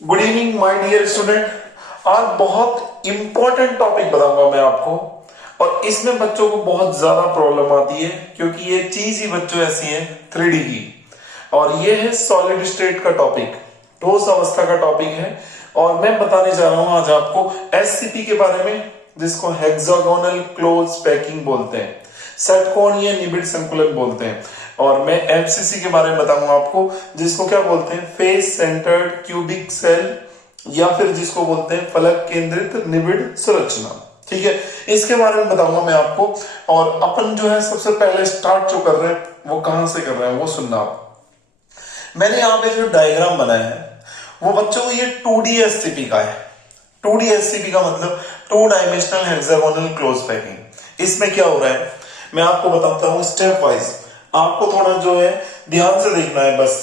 Good evening my dear student. आज बहुत important topic बताऊंगा मैं आपको, और इसमें बच्चों को बहुत ज्यादा प्रॉब्लम आती है क्योंकि ये चीज ही बच्चों ऐसी है 3D की। और ये है सॉलिड स्टेट का टॉपिक, ठोस अवस्था का टॉपिक है। और मैं बताने जा रहा हूं आज आपको एससीपी के बारे में, जिसको हेक्सागोनल क्लोज पैकिंग बोलते हैं, षटकोणीय निबिड़ संकुलन बोलते हैं। और मैं एफसीसी के बारे में बताऊंगा आपको, जिसको क्या बोलते हैं, फेस सेंटर्ड क्यूबिक सेल, या फिर जिसको बोलते हैं फलक केंद्रित निबिड़ संरचना। ठीक है, इसके बारे में बताऊंगा मैं आपको। और अपन जो है सबसे पहले स्टार्ट जो कर रहे हैं वो कहां से कर रहे हैं वो सुनना आप। मैंने यहाँ पे जो डायग्राम बनाया है वो बच्चों को ये 2D एससीपी का है। 2D एससीपी का मतलब two dimensional hexagonal close packing. इसमें क्या हो रहा है मैं आपको बताता हूं स्टेप वाइज। आपको थोड़ा जो है ध्यान से देखना है बस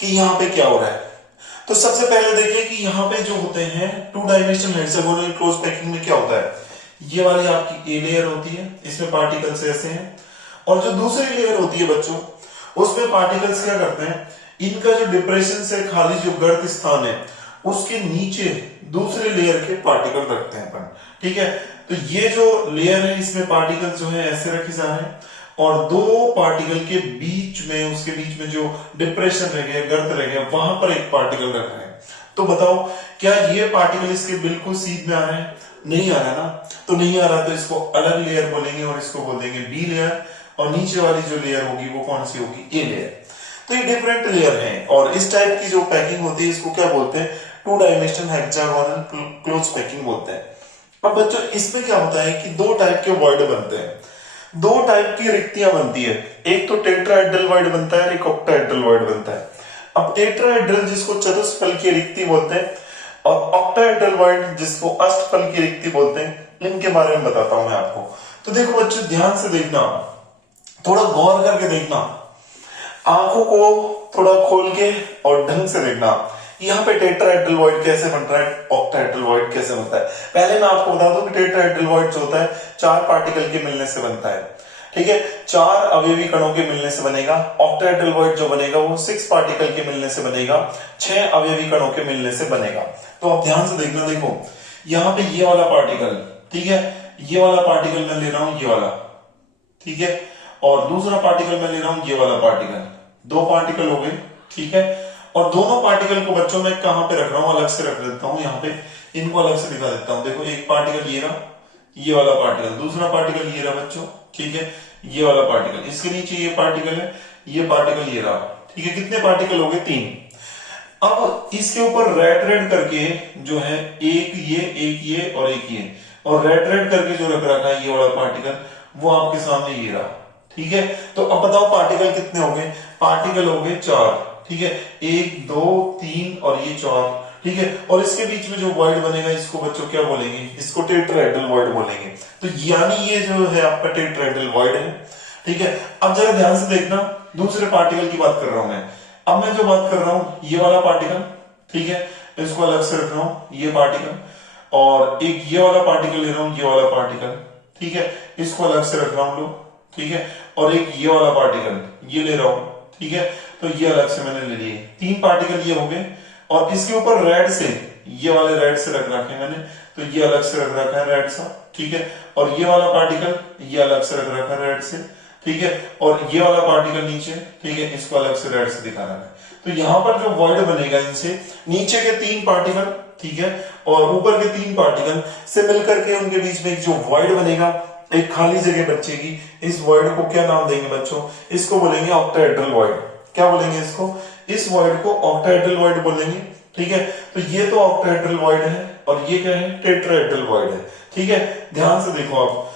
कि यहाँ पे क्या हो रहा है। तो सबसे पहले देखिए कि यहाँ पे जो होते हैं two dimensional hexagonal close packing में क्या होता है। ये वाली आपकी ए लेयर होती है, इसमें पार्टिकल्स ऐसे हैं। और जो दूसरी लेयर होती है बच्चों, उसमें पार्टिकल्स क्या करते हैं, इनका जो डिप्रेशन से खाली जो गर्त स्थान है उसके नीचे दूसरे लेयर के पार्टिकल रखते हैं अपन। ठीक है, तो ये जो लेयर है इसमें पार्टिकल जो है ऐसे रखे जा रहे हैं, और दो पार्टिकल के बीच में, उसके बीच में जो डिप्रेशन रह गया, गर्त रह गया, वहां पर एक पार्टिकल रख रहे हैं। तो बताओ क्या ये पार्टिकल इसके बिल्कुल सीध में आ रहे हैं? नहीं आ रहा ना। तो नहीं आ रहा तो इसको अलग लेयर बोलेंगे और इसको बोलेंगे बी लेयर, और नीचे वाली जो लेयर होगी वो कौन सी होगी, ए लेयर। तो ये डिफरेंट लेयर हैं, और इस टाइप की जो पैकिंग होती है इसको क्या बोलते हैं, two dimensional hexagonal close packing बोलते हैं। अब बच्चों इसमें क्या होता है कि दो टाइप के वर्ड बनते हैं, दो टाइप की रिक्तियां बनती है। एक तो टेट्राहेड्रल वर्ड बनता है, एक ऑक्टाहेड्रल वर्ड बनता है। अब टेट्राहेड्रल जिसको चतुष्फल की रिक्ति बोलते हैं, और ऑक्टाहेड्रल वर्ड जिसको अष्टफल की रिक्ति बोलते हैं, इनके बारे में बताता हूं मैं आपको। तो देखो बच्चों ध्यान से देखना, थोड़ा गौर करके देखना, आंखों को थोड़ा खोल के और ढंग से देखना। यहाँ पे टेट्राहेड्रल वॉइड कैसे बन रहा है, ऑक्टाहेड्रल वॉइड कैसे बनता है। पहले मैं आपको बता दूं कि टेट्राहेड्रल वॉइड जो होता है चार पार्टिकल के मिलने से बनता है। ठीक है, चार अवयवी कणों के मिलने से बनेगा। ऑक्टाहेड्रल वॉइड जो बनेगा वो 6 पार्टिकल के मिलने से बनेगा, 6 अवयवी कणों के मिलने से बनेगा। तो आप ध्यान से देखना, देखो यहाँ पे ये वाला पार्टिकल, ठीक है, ये वाला पार्टिकल मैं ले रहा हूं, ये वाला, ठीक है, और दूसरा पार्टिकल मैं ले रहा हूं ये वाला पार्टिकल। दो पार्टिकल हो गए, ठीक है। और दोनों पार्टिकल को बच्चों में कहां पे रख रहा हूं, अलग से रख देता हूं, यहाँ पे इनको अलग से दिखा देता हूं। देखो एक पार्टिकल ये रहा, ये वाला पार्टिकल, दूसरा पार्टिकल ये रहा बच्चों, ठीक है, ये वाला पार्टिकल, इसके नीचे ये पार्टिकल है, ये पार्टिकल ये रहा, ठीक है। कितने पार्टिकल हो गए, 3। अब इसके ऊपर रेड रेड करके जो है एक ये और एक ये, और रेड रेड करके जो रख रखा है ये वाला पार्टिकल, वो आपके सामने ये रहा, ठीक है। तो अब बताओ पार्टिकल कितने हो गए, पार्टिकल हो गए 4, ठीक है, 1 2 3 और ये 4, ठीक है। और इसके बीच में जो वर्ड बनेगा इसको बच्चों क्या बोलेंगे, इसको टेट्राहेड्रल वर्ड बोलेंगे। तो यानी ये जो है आपका टेट्राहेड्रल वर्ड है, ठीक है। अब जरा ध्यान से देखना, दूसरे पार्टिकल की बात कर रहा हूं मैं। अब मैं जो बात कर रहा हूं ये वाला पार्टिकल, ठीक है, इसको अलग से रख रहा हूं, ये पार्टिकल, और एक ये वाला पार्टिकल ले रहा हूं, ये वाला पार्टिकल, ठीक है, इसको अलग से रख रहा हूं लोग, ठीक है। और एक ये वाला पार्टिकल ये ले रहा हूं, ठीक है, तो ये अलग से मैंने ले लिए, 3 पार्टिकल ये हो गए। और इसके ऊपर रेड से, ये वाले रेड से रख रखे मैंने, तो ये अलग से रख रखा है रेड सा, ठीक है। और ये वाला पार्टिकल ये अलग से रख रखा है रेड से, ठीक है। और ये वाला पार्टिकल नीचे, ठीक है, इसको अलग से रेड से दिखा रहा है। तो यहां पर जो वर्ड बनेगा इनसे, नीचे के 3 पार्टिकल, ठीक है, और ऊपर के 3 पार्टिकल से मिलकर के उनके बीच में एक जो वर्ड बनेगा, एक खाली जगह बचेगी। इस वर्ड को क्या नाम देंगे बच्चों, इसको बोलेंगे ऑक्टाहेड्रल वर्ड। क्या बोलेंगे इसको, इस वर्ड को ऑक्टाहेड्रल वर्ड बोलेंगे, ठीक है। तो ये तो ऑक्टाहेड्रल वर्ड है, और ये क्या है, टेट्राहेड्रल वर्ड है, ठीक है। ध्यान से देखो आप,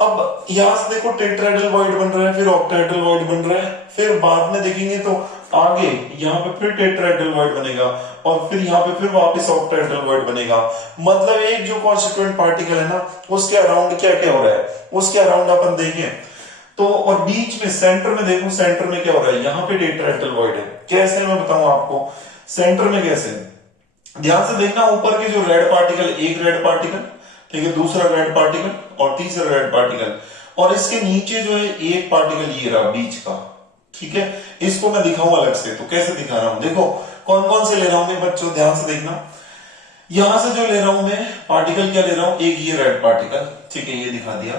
अब यहां से देखो टेट्राहेड्रल वर्ड बन रहा है, फिर ऑक्टाहेड्रल वर्ड बन रहा है, फिर बाद में देखेंगे तो आगे यहाँ पे फिर टेट्राहेड्रल वर्ड बनेगा, और फिर यहाँ पे फिर वापस ऑक्टाहेड्रल वर्ड बनेगा। मतलब एक जो कॉन्स्टिट्यूएंट पार्टिकल है ना, उसके अराउंड क्या क्या हो रहा है, उसके अराउंड अपन देखें तो, और बीच में सेंटर में देखो, सेंटर में क्या हो रहा है, यहाँ पे टेट्राहेड्रल वर्ड है। कैसे मैं बताऊं आपको, सेंटर में कैसे, ध्यान से देखना, ऊपर के जो रेड पार्टिकल, एक रेड पार्टिकल, ठीक है, दूसरा रेड पार्टिकल और तीसरा रेड पार्टिकल, और इसके नीचे जो है एक पार्टिकल ये रहा बीच का, ठीक है। इसको मैं दिखाऊं अलग से, तो कैसे दिखा रहा हूं, देखो कौन कौन से ले रहा हूं मैं बच्चों, ध्यान से देखना। यहां से जो ले रहा हूं मैं पार्टिकल, क्या ले रहा हूं, एक ये रेड पार्टिकल, ठीक है, ये दिखा दिया,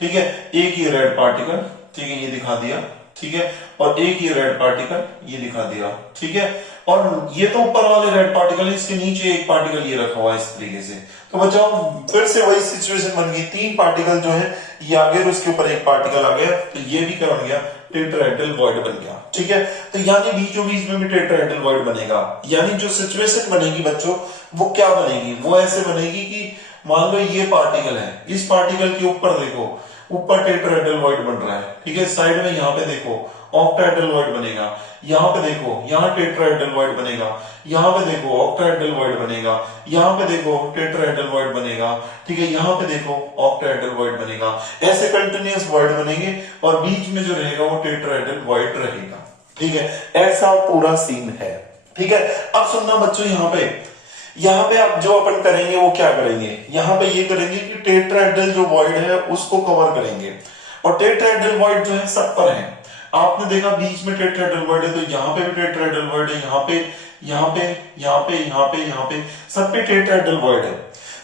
ठीक है, एक ये रेड पार्टिकल, ठीक है, ये दिखा दिया, ठीक है, और एक ये रेड पार्टिकल, ये दिखा दिया, ठीक है, और ये तो ऊपर वाले रेड पार्टिकल है, इसके नीचे एक पार्टिकल ये रखा हुआ है इस तरीके से। तो बच्चों फिर से वही सिचुएशन बन गई, तीन पार्टिकल जो है ये आ गए और उसके ऊपर एक पार्टिकल आ गया, तो ये भी क्या बन गया, टेट्राहेड्रल वॉइड बन गया, ठीक है। तो यानी बीचों बीच में भी टेट्राहेड्रल वॉइड बनेगा, यानी जो सिचुएशन बनेगी बच्चों वो क्या बनेगी, वो ऐसे बनेगी कि मान लो ये पार्टिकल है, इस पार्टिकल के ऊपर देखो, ऊपर टेट्राहेड्रल वॉइड बन रहा है, ठीक है, साइड में यहाँ पे देखो ऑक्टाहेड्रल वॉइड बनेगा, यहाँ पे देखो यहाँ टेट्राहेड्रल वॉइड बनेगा, यहाँ पे देखो ऑक्टाहेड्रल वॉइड बनेगा, यहाँ पे देखो टेट्राहेड्रल वॉइड बनेगा, ठीक है, यहाँ पे देखो ऑक्टाहेड्रल वॉइड बनेगा, ऐसे कंटिन्यूअस वॉइड बनेंगे और बीच में जो रहेगा वो टेट्राहेड्रल वॉइड रहेगा, ठीक है, ऐसा पूरा सीन है, ठीक है। अब सुनना बच्चों, यहाँ पे आप जो अपन करेंगे वो क्या करेंगे, यहाँ पे ये करेंगे कि टेट्राहेड्रल जो वॉइड है उसको कवर करेंगे, और टेट्राहेड्रल वॉइड जो है सब पर है, आपने देखा बीच में टेट्राहेड्रल वॉइड है, तो यहाँ पे भी टेट्राहेड्रल वॉइड है, यहाँ पे यहाँ पे यहाँ पे यहाँ पे यहाँ पे सब पे टेट्राहेड्रल वॉइड है।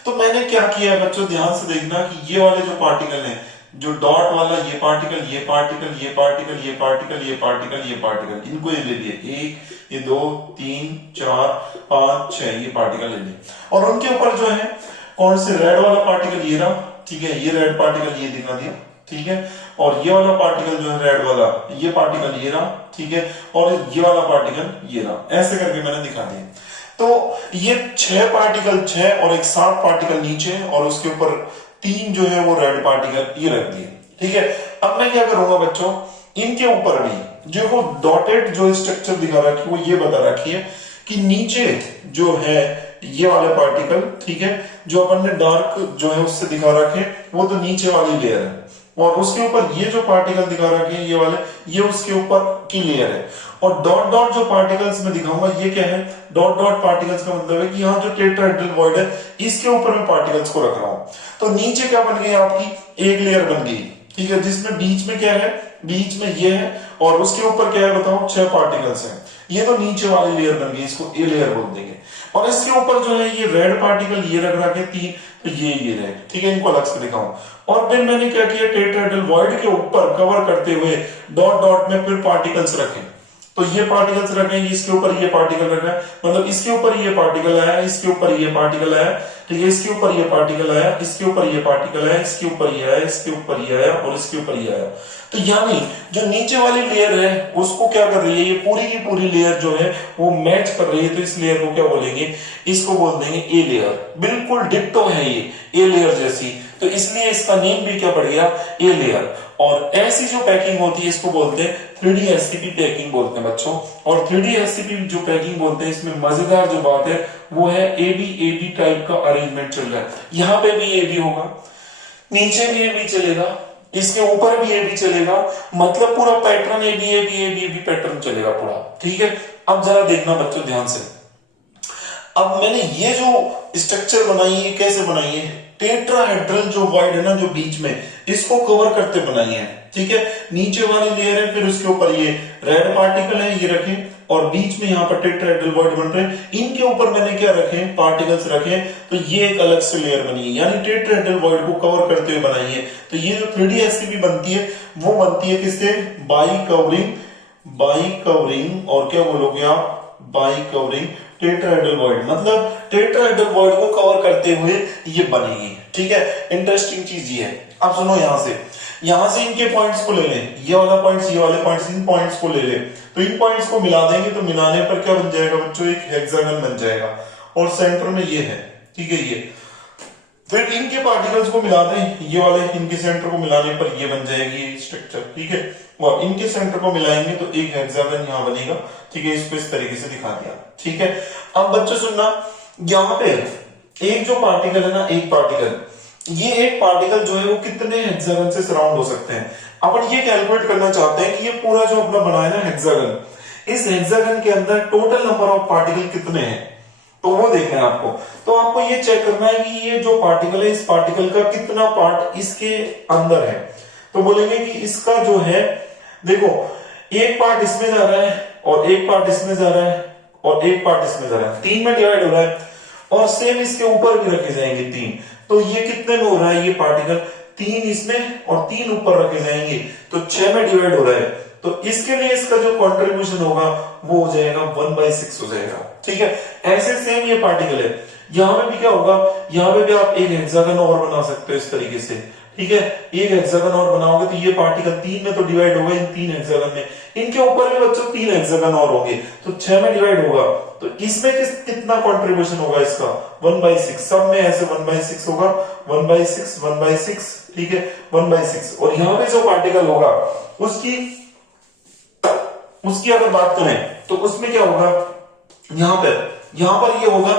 तो मैंने क्या किया है बच्चों, ध्यान से देखना कि ये वाले जो पार्टिकल हैं, जो डॉट वाला ये पार्टिकल, ये पार्टिकल, ये पार्टिकल, ये पार्टिकल, ये पार्टिकल, ये पार्टिकल, इनको ये ले लिए, एक, ये दो, तीन, चार, पांच, छह, ये पार्टिकल ले लिए, और उनके ऊपर जो है कौन से रेड वाला पार्टिकल ये रहा, ठीक है, ये रेड पार्टिकल ये दिखा दिया, ठीक है, और ये वाला पार्टिकल जो है रेड वाला, ये पार्टिकल ये रहा, ठीक है, और ये वाला पार्टिकल ये रहा, ऐसे करके मैंने दिखा दिया। तो ये 6 पार्टिकल, 6 और एक 7 पार्टिकल नीचे, और उसके ऊपर 3 जो है वो रेड पार्टिकल ये रख दिए, ठीक है। अब मैं क्या करूंगा बच्चों, इनके ऊपर भी जो वो डॉटेड जो स्ट्रक्चर दिखा रखी है वो ये बता रखी है कि नीचे जो है ये वाले पार्टिकल, ठीक है, जो अपन ने डार्क जो है उससे दिखा रखे वो तो नीचे वाली लेयर है, और उसके ऊपर ये जो पार्टिकल दिखा रखे हैं ये वाले, ये उसके ऊपर की लेयर है, और डॉट डॉट जो पार्टिकल्स में दिखाऊंगा ये क्या है, डॉट डॉट पार्टिकल्स का मतलब है कि यहाँ जो टेट्राहेड्रल वॉइड है इसके ऊपर मैं पार्टिकल्स को रख रहा हूं। तो नीचे क्या बन गई आपकी, एक लेयर बन गई, ठीक है, जिसमें बीच में क्या है, बीच में ये है, और उसके ऊपर क्या है बताओ, 6 पार्टिकल्स हैं, ये तो नीचे वाली लेयर बन गई, इसको ए लेयर बोल देंगे, और इसके ऊपर जो है ये रेड पार्टिकल ये रख रखे 3, तो ये रेड, ठीक है, इनको अलग से दिखाऊं। और फिर मैंने क्या किया, टेट्राहेड्रल वॉइड के ऊपर कवर करते हुए डॉट डॉट में फिर पार्टिकल्स रखे, तो ये पार्टिकल्स रखेंगे, इसके ऊपर ये पार्टिकल रखा है, मतलब इसके ऊपर ये पार्टिकल आया, इसके ऊपर ये पार्टिकल आया, ठीक है, इसके ऊपर ये पार्टिकल आया, इसके ऊपर ये पार्टिकल आया, इसके ऊपर ये आया, इसके ऊपर ये आया, और इसके ऊपर ये आया। तो यानी जो नीचे वाली लेयर है उसको क्या कर रही है, ये पूरी की पूरी लेयर जो है वो मैच कर रही है, तो इस लेयर को क्या बोलेंगे, इसको बोल देंगे ए लेयर, बिल्कुल डिट्टो है ये ए लेयर जैसी, तो इसलिए इसका नेम भी क्या पड़ गया, ए लेयर। और ऐसी जो पैकिंग होती है इसको बोलते हैं 3D SCP पैकिंग बोलते हैं बच्चों, और 3D SCP जो पैकिंग बोलते हैं इसमें मजेदार जो बात है वो है AB टाइप का अरेंजमेंट चल रहा है, यहाँ पे भी AB होगा, नीचे भी AB चलेगा, इसके ऊपर भी AB चलेगा, मतलब पूरा पैटर्न AB पैटर्न चलेगा पूरा, ठीक है। अब जरा देखना बच्चों ध्यान से, अब मैंने ये जो स्ट्रक्चर बनाई है कैसे बनाई है, टेट्राहेड्रल जो वॉइड है ना जो बीच में, इसको कवर करते बनाई है, ठीक है, नीचे वाली लेयर है, फिर उसके ऊपर ये रेड पार्टिकल है ये रखे, और बीच में यहाँ पर टेट्राहेड्रल वॉइड बन रहे हैं, इनके ऊपर मैंने क्या रखे, पार्टिकल्स रखे, तो ये एक अलग से लेयर बनी है, यानी टेट्राहेड्रल वॉइड को कवर करते हुए बनाई है। तो ये जो 3D SCP बनती है वो बनती है किससे, बाई कवरिंग, और क्या बोलोगे आप, बाई कवरिंग टेट्राहेड्रल वॉइड, मतलब टेट्राहेड्रल वॉइड को कवर करते हुए ये बनेगी, ठीक है। इंटरेस्टिंग चीज ये है। अब सुनो, यहां से इनके पॉइंट्स को ले लें, ये वाला पॉइंट्स, ये वाले पॉइंट्स, इन पॉइंट्स को ले लें, तो इन पॉइंट्स को मिला देंगे, तो मिलाने पर क्या बन जाएगा बच्चों, एक हेक्सागन बन जाएगा, और सेंटर में ये है, ठीक है, ये फिर इनके पार्टिकल्स को मिला दें, ये वाले इनके सेंटर को मिलाने पर ये बन जाएगी स्ट्रक्चर, ठीक है, और इनके सेंटर को मिलाएंगे तो एक हेक्सागन यहाँ बनेगा, ठीक है, इसको इस तरीके से दिखा दिया, ठीक है। अब बच्चों सुनना, यहाँ पे एक जो पार्टिकल है ना, एक पार्टिकल, ये एक पार्टिकल जो है वो कितने हेक्सागन से सराउंड हो सकते हैं, अपन ये कैलकुलेट करना चाहते हैं कि ये पूरा जो अपना बना है ना हेक्सागन, इस हेक्सागन के अंदर टोटल नंबर ऑफ पार्टिकल कितने हैं, तो वो देखना है आपको। तो आपको ये चेक करना है कि ये जो पार्टिकल है इस पार्टिकल का कितना पार्ट इसके अंदर है, तो बोलेंगे कि इसका जो है, देखो एक पार्ट इसमें जा रहा है और एक पार्ट इसमें जा रहा है, और एक पार्ट इसमें जा रहा है, 3 में डिवाइड हो रहा है। और सेम इसके ऊपर भी रखे जाएंगे 3, तो ये कितने में हो रहा है ये पार्टिकल, 3 इसमें और 3 ऊपर रखे जाएंगे, तो 6 में डिवाइड हो रहा है। तो इसके लिए इसका जो कंट्रीब्यूशन होगा वो हो जाएगा 1/6 हो जाएगा। ठीक है, ऐसे सेम ये पार्टिकल है, यहां पे भी क्या होगा, यहां पे भी आप एक हेक्सागन और बना सकते हो इस तरीके से। ठीक है, एक हेक्सागन और बनाओगे तो ये पार्टिकल 3 में तो डिवाइड होगा, इन 3 हेक्सागन में, इनके ऊपर भी बच्चों 3 हेक्सागन और होंगे, तो 6 में डिवाइड होगा। तो इसमें कितना कंट्रीब्यूशन होगा इसका, 1/6, सब में ऐसे 1/6 होगा, 1/6 1/6, ठीक है 1/6। और यहाँ पे जो पार्टिकल होगा उसकी अगर बात करें तो उसमें क्या होगा, यहां पर ये होगा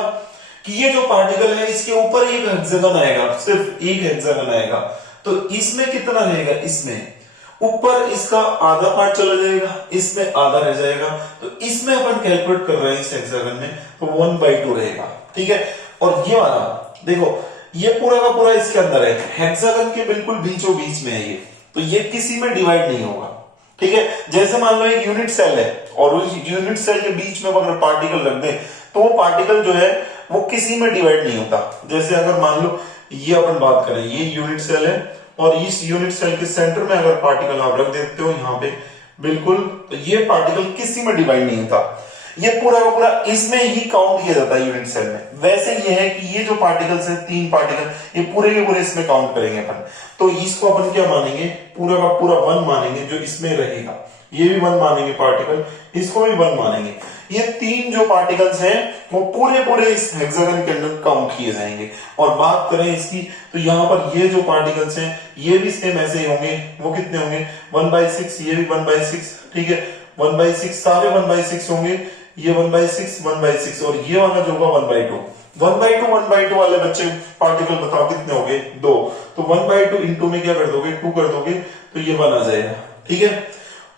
कि ये जो पार्टिकल है इसके ऊपर एक हेक्सागन आएगा, सिर्फ एक हेक्सागन आएगा, तो इसमें कितना रहेगा, इसमें ऊपर इसका आधा पार्ट चला जाएगा, इसमें आधा रह जाएगा, तो इसमें अपन कैलकुलेट कर रहे हैं इस हेक्सागन में, तो 1/2 रहेगा। ठीक है, और ये वाला देखो, ये पूरा का पूरा इसके अंदर है, हेक्सागन के बिल्कुल बीचों बीच में है ये, तो ये किसी में डिवाइड नहीं होगा। ठीक है, जैसे मान लो एक यूनिट सेल है और उस यूनिट सेल के बीच में अगर पार्टिकल रख दे तो वो पार्टिकल जो है वो किसी में डिवाइड नहीं होता। जैसे अगर मान लो ये अपन बात करें, ये यूनिट सेल है और इस यूनिट सेल के सेंटर में अगर पार्टिकल आप रख देते हो यहाँ पे बिल्कुल, तो ये पार्टिकल किसी में डिवाइड नहीं होता, ये पूरा का पूरा इसमें ही काउंट किया जाता है यूनिट सेल में। वैसे ये है कि ये जो पार्टिकल्स है 3 पार्टिकल, ये पूरे के पूरे इसमें काउंट करेंगे अपन, तो इसको अपन क्या मानेंगे, पूरा का पूरा 1 मानेंगे जो इसमें रहेगा, ये भी 1 मानेंगे पार्टिकल, इसको भी 1 मानेंगे। ये 3 जो पार्टिकल्स हैं वो पूरे पूरे इस हेक्सागन के अंदर काउंट किए जाएंगे। और बात करें इसकी, तो यहाँ पर ये जो पार्टिकल्स हैं ये भी सेम ऐसे ही होंगे, वो कितने होंगे 1/6, ये भी 1/6, ठीक है 1/6, सारे 1/6 होंगे, ये 1/6 1/6, और ये वाला जो होगा 1/2 1/2 वाले बच्चे पार्टिकल बताओ कितने हो गए, 2, तो 1/2 इंटू में क्या कर दोगे, 2 कर दोगे, तो ये 1 आ जाएगा। ठीक है,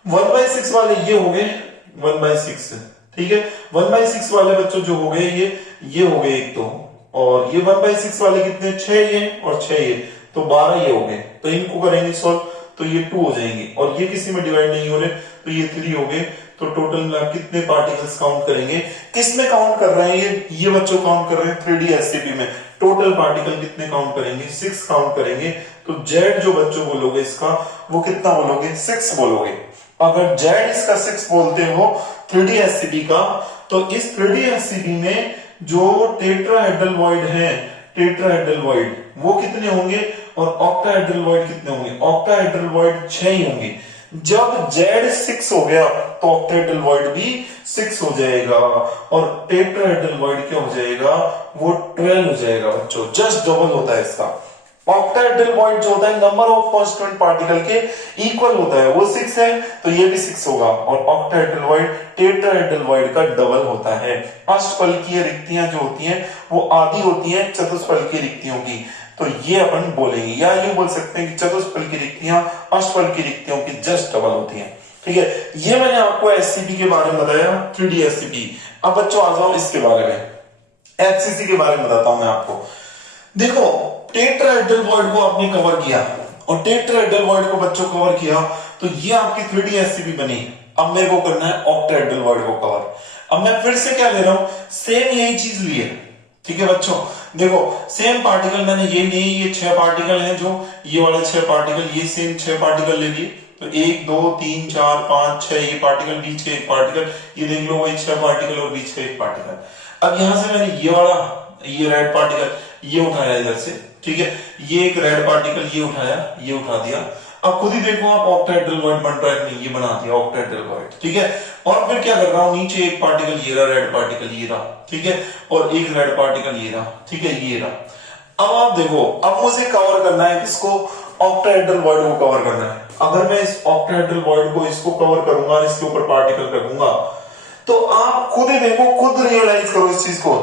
1/6 वाले ये हो गए 1/6, ठीक है 1/6 वाले बच्चों जो हो गए ये हो गए एक, तो और ये 1/6 वाले कितने, 6 ये और 6 ये, तो 12 ये हो गए, तो इनको करेंगे सॉल्व, तो ये 2 हो जाएंगे, और ये किसी में डिवाइड नहीं हो रहे, तो ये 3 हो गए। तो टोटल में कितने पार्टिकल्स काउंट करेंगे, किस में काउंट कर रहे हैं ये बच्चों काउंट कर रहे हैं 3D SCP में, टोटल पार्टिकल कितने काउंट करेंगे, 6 काउंट करेंगे। तो जेड जो बच्चों बोलोगे इसका वो कितना बोलोगे, 6 बोलोगे। अगर जेड इसका 6 बोलते हो 3D SCP का, तो इस 3D SCP में जो टेट्राहेड्रल वॉइड है, टेट्राहेड्रल वॉइड वो कितने होंगे, और ऑक्टाहेड्रल वॉइड कितने होंगे, ऑक्टाहेड्रल वॉइड 6 ही होंगे। जब Z 6 हो गया तो ऑक्टाहेड्रल वॉइड भी 6 हो जाएगा, और टेट्राहेड्रल वॉइड क्या हो जाएगा, वो 12 हो जाएगा बच्चों, जस्ट डबल होता है इसका। ऑक्टाहेड्रल वॉइड जो होता है नंबर ऑफ कांस्टेंट पार्टिकल के इक्वल होता है, वो 6 है तो ये भी 6 होगा, और ऑक्टाहेड्रल वॉइड टेट्राहेड्रल वॉइड का डबल होता है। अष्टफलकीय रिक्तियां जो होती हैं वो आधी होती हैं चतुष्फलकीय रिक्तियों की, तो ये अपन बोलेंगे, या ये बोल सकते हैं कि चतुष्फलकीय रिक्तियां अष्टफलकीय रिक्तियों की जस्ट डबल होती हैं। ठीक है, ये मैंने आपको SCP के बारे में बताया, 3D SCP। अब बच्चों आ जाओ इसके बारे में, HCC के बारे में बताता हूं मैं आपको। देखो टेट्राहेड्रल वॉइड को आपने कवर किया, और टेट्राहेड्रल वॉइड को बच्चों कवर किया, तो ये आपकी 3D SCP बनी। अब मेरे को करना है ऑक्टाहेड्रल वॉइड को कवर। अब मैं फिर से क्या ले रहा हूं, सेम यही चीज ली है। ठीक है बच्चों, देखो सेम पार्टिकल मैंने ये नहीं, ये 6 पार्टिकल हैं, जो ये वाले 6 पार्टिकल, ये सेम 6 पार्टिकल ले लिए, तो 1 2 3 4 5 6 ये पार्टिकल, बीच एक पार्टिकल, ये देख लो वही 6 पार्टिकल और बीच का एक पार्टिकल। अब यहां से मैंने ये वाला, ये रेड पार्टिकल ये उठाया इधर से, ठीक है, ये एक रेड पार्टिकल ये उठाया, ये उठा दिया। अब खुद ही देखो आप ऑक्टाहेड्रल वॉइड बन रहा है नहीं, ये बना दिया ऑक्टाहेड्रल वॉइड। ठीक है, और फिर क्या कर रहा हूं, नीचे एक पार्टिकल ये रहा, रेड पार्टिकल ये रहा, ठीक है, और एक रेड पार्टिकल ये रहा, ठीक है ये रहा। अब आप देखो, अब मुझे कवर करना है किसको, ऑक्टाहेड्रल वॉइड को कवर करना है। अगर मैं इस ऑक्टाहेड्रल वॉइड को इसको कवर करूंगा, इसके ऊपर पार्टिकल रखूंगा, तो आप खुद ही देखो, खुद रियलाइज करो इस चीज को,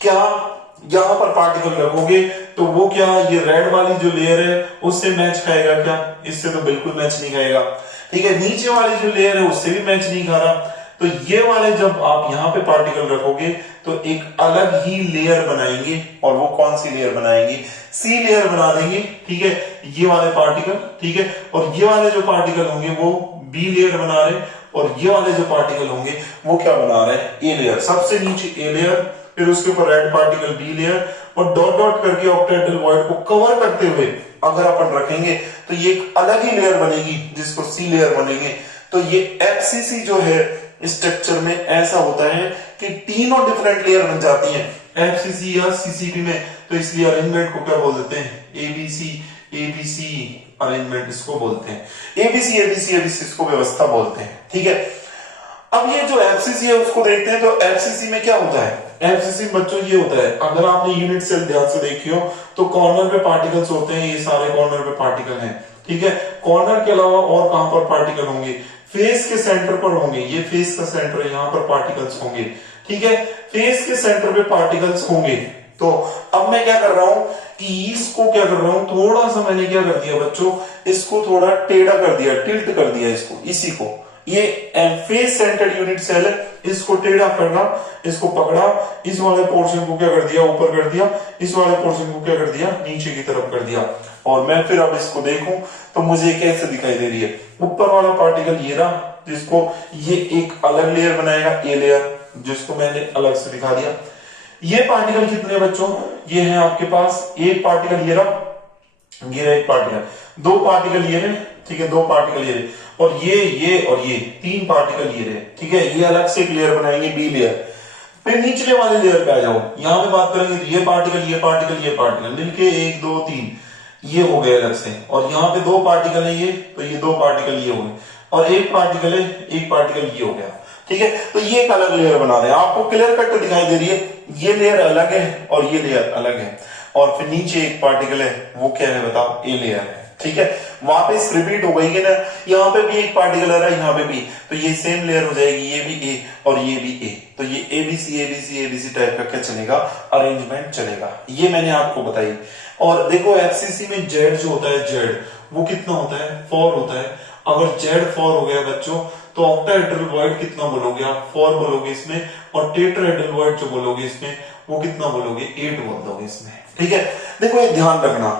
क्या यहां पर पार्टिकल रखोगे तो वो क्या ये रेड वाली जो लेयर है उससे मैच खाएगा क्या, इससे तो बिल्कुल मैच नहीं खाएगा। ठीक है, नीचे वाली जो लेयर है उससे भी मैच नहीं खा रहा, तो ये वाले जब आप यहाँ पे पार्टिकल रखोगे तो एक अलग ही लेयर बनाएंगे, और वो कौन सी लेयर बनाएंगे, सी लेयर बना देंगे। ठीक है, ये वाले पार्टिकल, ठीक है, और ये वाले जो पार्टिकल होंगे वो बी लेयर बना रहे, और ये वाले जो पार्टिकल होंगे वो क्या बना रहे हैं, ए लेयर, सबसे नीचे ए लेयर, फिर उसके ऊपर रेड पार्टिकल बी लेयर, और डॉट डॉट करके ऑक्टेहेड्रल वॉइड को कवर करते हुए अगर अपन रखेंगे तो ये एक अलग ही लेयर बनेगी जिसको सी लेयर बनेंगे। तो ये एफसीसी जो है स्ट्रक्चर में ऐसा होता है कि तीनों डिफरेंट लेयर बन जाती हैं एफसीसी या सीसीपी में। तो इसलिए अरेंजमेंट को क्या बोल देते हैं, एबीसी एबीसी अरेंजमेंट इसको बोलते हैं, एबीसी एबीसी एबीसी इसको व्यवस्था बोलते हैं। ठीक है, अब ये जो एफसीसी है उसको देखते हैं। तो एफसीसी में क्या होता है, एफसीसी बच्चों ये होता है, अगर आपने यूनिट सेल ध्यान से देखी हो तो कॉर्नर पे पार्टिकल्स होते हैं, ये सारे कॉर्नर पे पार्टिकल हैं। ठीक है, कॉर्नर के अलावा और कहां पर पार्टिकल होंगे, फेस के सेंटर पर होंगे, ये फेस का सेंटर है, यहां पर पार्टिकल्स होंगे। ठीक है, फेस के सेंटर पे पार्टिकल्स होंगे। तो अब मैं क्या कर रहा हूं कि इसको क्या कर रहा हूं, थोड़ा सा मैंने क्या कर दिया बच्चों, इसको थोड़ा टेढ़ा कर दिया, टिल्ट कर दिया इसको, इसी को, ये फेस सेंटर्ड यूनिट सेल है, इसको टेढ़ा करना, इसको पकड़ा, इस वाले पोर्शन को क्या कर दिया, ऊपर कर दिया, इस वाले पोर्शन को क्या कर दिया, नीचे की तरफ कर दिया। और मैं फिर अब इसको देखूं तो मुझे कैसे दिखाई दे रही है, ऊपर वाला पार्टिकल ये रहा, जिसको ये एक अलग लेयर बनाएगा, ए लेयर, जिसको मैंने अलग से दिखा दिया। ये पार्टिकल कितने बच्चों, ये है आपके पास, एक पार्टिकल ये रहा, ये रहा एक पार्टिकल, दो पार्टिकल ये रहे, ठीक है, दो पार्टिकल ये रहे, और ये और ये तीन पार्टिकल ये रहे। ठीक है, ये अलग से एक लेयर बनाएंगे, बी लेयर। फिर निचले वाले लेयर पे आ जाओ, यहां पे बात करेंगे तो ये पार्टिकल ये पार्टिकल ये पार्टिकल मिलके एक दो तीन ये हो गए अलग से, और यहाँ पे दो पार्टिकल है ये, तो ये दो पार्टिकल ये हो गए, और एक पार्टिकल है, एक पार्टिकल ये हो गया। ठीक है, तो ये एक अलग लेयर बना रहे हैं, आपको क्लियर कट दिखाई दे रही है, ये लेयर अलग है और ये लेयर अलग है, और फिर नीचे एक पार्टिकल है, वो क्या है बताओ, ए लेयर है। ठीक है, वापस रिपीट हो गई है ना, यहाँ पे भी एक पार्टिकल आ रहा है, यहाँ पे भी, तो ये सेम लेयर हो जाएगी, ये भी ए और ये भी ए, तो ये एबीसी एबीसी एबीसी टाइप का क्या चलेगा, अरेंजमेंट चलेगा। ये मैंने आपको बताई। और देखो एफसीसी में जेड जो होता है, जेड वो कितना होता है, 4 होता है। अगर जेड 4 हो गया बच्चों तो ऑक्टाहेड्रल वॉइड कितना बोलोगे आप, 4 बोलोगे इसमें, और टेट्राहेड्रल वॉइड जो बोलोगे इसमें वो कितना बोलोगे, 8 बोल दोगे इसमें। ठीक है, देखो ये ध्यान रखना,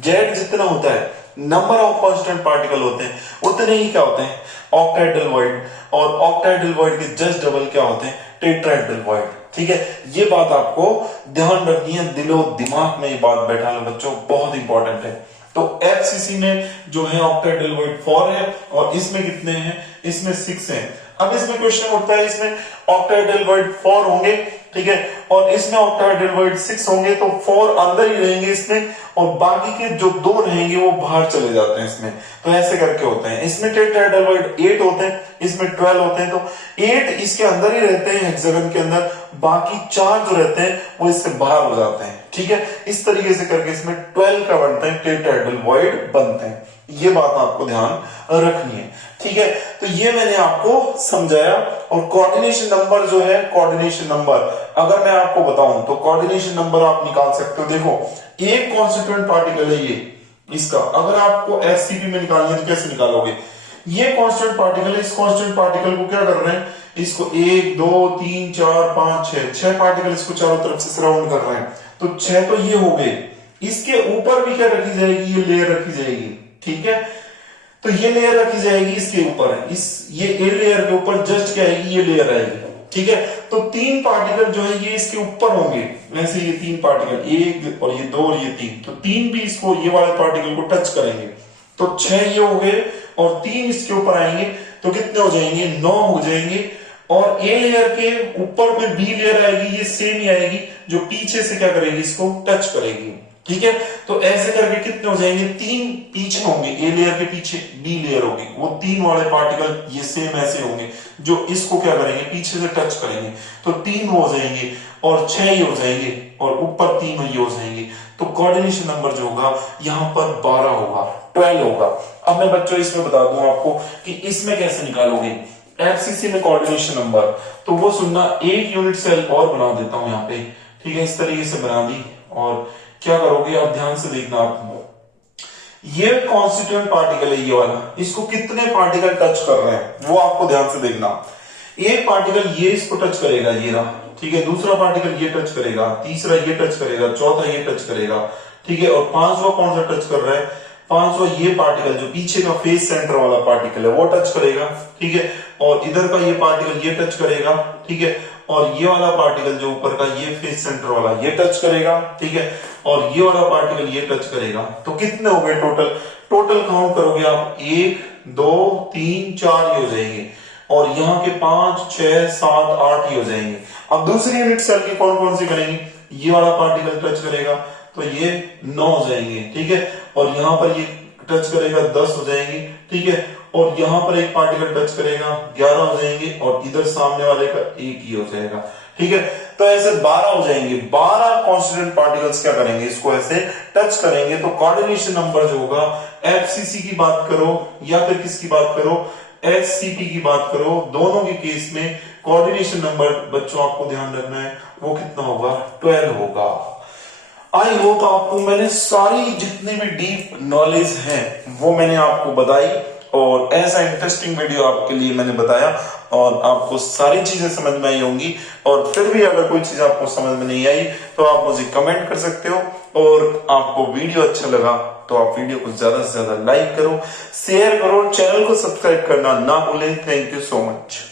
जेड जितना होता है, नंबर ऑफ कांस्टेंट पार्टिकल होते हैं उतने ही क्या होते हैं, ऑक्टाहेड्रल वॉइड, और ऑक्टाहेड्रल वॉइड के जस्ट डबल क्या होते हैं, टेट्राहेड्रल वॉइड। ठीक है, ये बात आपको ध्यान रखनी है, दिलो दिमाग में ये बात बैठा लो बच्चों, बहुत इंपॉर्टेंट है। तो एफसीसी में जो है ऑक्टाहेड्रल वॉइड 4 है, और इसमें कितने हैं, इसमें 6 हैं। अब इसमें क्वेश्चन उठता है, इसमें ऑक्टाहेड्रल वॉइड 4 होंगे, ठीक है, और इसमें ऑक्टाहेड्रल वॉइड 6 होंगे, तो 4 अंदर ही रहेंगे इसमें, और बाकी के जो 2 रहेंगे वो बाहर चले जाते हैं इसमें। तो ऐसे करके होते हैं, इसमें टेट्राहेड्रल वॉइड 8 होते हैं, इसमें 12 होते हैं, तो 8 इसके अंदर ही रहते हैं हेक्सागन के अंदर, बाकी 4 जो रहते हैं वो इससे बाहर हो जाते हैं। ठीक है, इस तरीके से करके इसमें 12 का बनते हैं, टेट्राहेड्रल वॉइड बनते हैं। ये बात आपको ध्यान रखनी है। ठीक है, तो ये मैंने आपको समझाया। और कोऑर्डिनेशन नंबर जो है, कोऑर्डिनेशन नंबर अगर मैं आपको बताऊं तो कोऑर्डिनेशन नंबर आप निकाल सकते हो। देखो एक कॉन्स्टिट्यूएंट पार्टिकल है ये, इसका अगर आपको एससीपी में निकालनी है तो कैसे निकालोगे, ये कांस्टेंट पार्टिकल है, इस कांस्टेंट पार्टिकल को क्या कर रहे हैं, इसको 1 2 3 4 5 6 पार्टिकल इसको चारों तरफ से सराउंड कर रहे हैं, तो 6 तो ये हो गए। इसके ऊपर भी क्या रखी जाएगी, ये लेयर रखी जाएगी। ठीक है, तो ये लेयर रखी जाएगी इसके ऊपर, इस ये ए लेयर के ऊपर जस्ट क्या आएगी, ये लेयर आएगी। ठीक है, तो 3 पार्टिकल जो है ये इसके ऊपर होंगे, ऐसे ये 3 पार्टिकल, 1 और ये 2 और ये 3, तो 3 भी इसको ये वाले पार्टिकल को टच करेंगे, तो 6 ये हो गए, और 3 इसके ऊपर आएंगे, तो कितने हो जाएंगे, 9 हो जाएंगे। और ए लेयर के ऊपर में बी लेयर आएगी, ये सेम ही आएगी, जो पीछे से क्या करेगी, इसको टच करेगी। ठीक है, तो ऐसे करके कितने हो जाएंगे, 3 पीछे होंगे, ए लेयर के पीछे बी लेयर होगी, वो 3 वाले पार्टिकल ये सेम ऐसे होंगे, जो इसको क्या करेंगे, पीछे से टच करेंगे, तो 3 हो जाएंगे, और 6 ही हो जाएंगे, और ऊपर 3 ही हो जाएंगे। तो कोऑर्डिनेशन नंबर जो होगा यहाँ पर 12 होगा, 12 होगा। अब मैं बच्चों इसमें बता दूं आपको कि इसमें कैसे निकालोगे एफसीसी में कोऑर्डिनेशन नंबर, तो वो सुनना, एक यूनिट सेल और बना देता हूं यहाँ पे। ठीक है, इस तरीके से बना दी, और क्या करोगे आप ध्यान से देखना, आप ये कॉन्स्टिट्यूएंट पार्टिकल है ये वाला, इसको कितने पार्टिकल टच कर रहे हैं वो आपको ध्यान से देखना। एक पार्टिकल ये इसको टच करेगा, ये रहा, ठीक है, दूसरा पार्टिकल ये टच करेगा, तीसरा ये टच करेगा, चौथा ये टच करेगा। ठीक है, और 5वां कौन सा टच कर रहा है, 5वां ये पार्टिकल जो पीछे का फेस सेंटर वाला पार्टिकल है वो टच करेगा। ठीक है, और इधर का ये पार्टिकल ये टच करेगा, ठीक है, और ये वाला पार्टिकल जो ऊपर का ये फेस सेंटर वाला ये टच करेगा, ठीक है, और ये वाला पार्टिकल ये टच करेगा। तो कितने हो गए टोटल? टोटल काउंट करोगे आप 1 2 3 4 ही हो जाएंगे, और यहाँ के 5 6 7 8 ही हो जाएंगे। अब दूसरी यूनिट सेल की कौन कौन सी करेंगे? ये वाला पार्टिकल टच करेगा तो ये 9 हो जाएंगे, ठीक है, और यहाँ पर ये टच करेगा 10 हो जाएंगे, ठीक है, और यहाँ पर एक पार्टिकल टच करेगा 11 हो जाएंगे, और इधर सामने वाले का 1 ही हो जाएगा, ठीक है। तो ऐसे 12 हो जाएंगे। 12 कॉन्स्टिट्यूएंट पार्टिकल्स क्या करेंगे? इसको ऐसे टच करेंगे। तो कोऑर्डिनेशन नंबर जो होगा, एफसीसी की बात करो या फिर किसकी बात करो, एससीपी की बात करो, दोनों के केस में कोऑर्डिनेशन नंबर बच्चों आपको ध्यान रखना है वो कितना होगा? 12 होगा। आई होप आपको मैंने सारी जितनी भी डीप नॉलेज है वो मैंने आपको बताई, और ऐसा इंटरेस्टिंग वीडियो आपके लिए मैंने बताया, और आपको सारी चीजें समझ में आई होंगी। और फिर भी अगर कोई चीज आपको समझ में नहीं आई तो आप मुझे कमेंट कर सकते हो, और आपको वीडियो अच्छा लगा तो आप वीडियो को ज्यादा से ज्यादा लाइक करो, शेयर करो, चैनल को सब्सक्राइब करना ना भूलें। Thank you so much.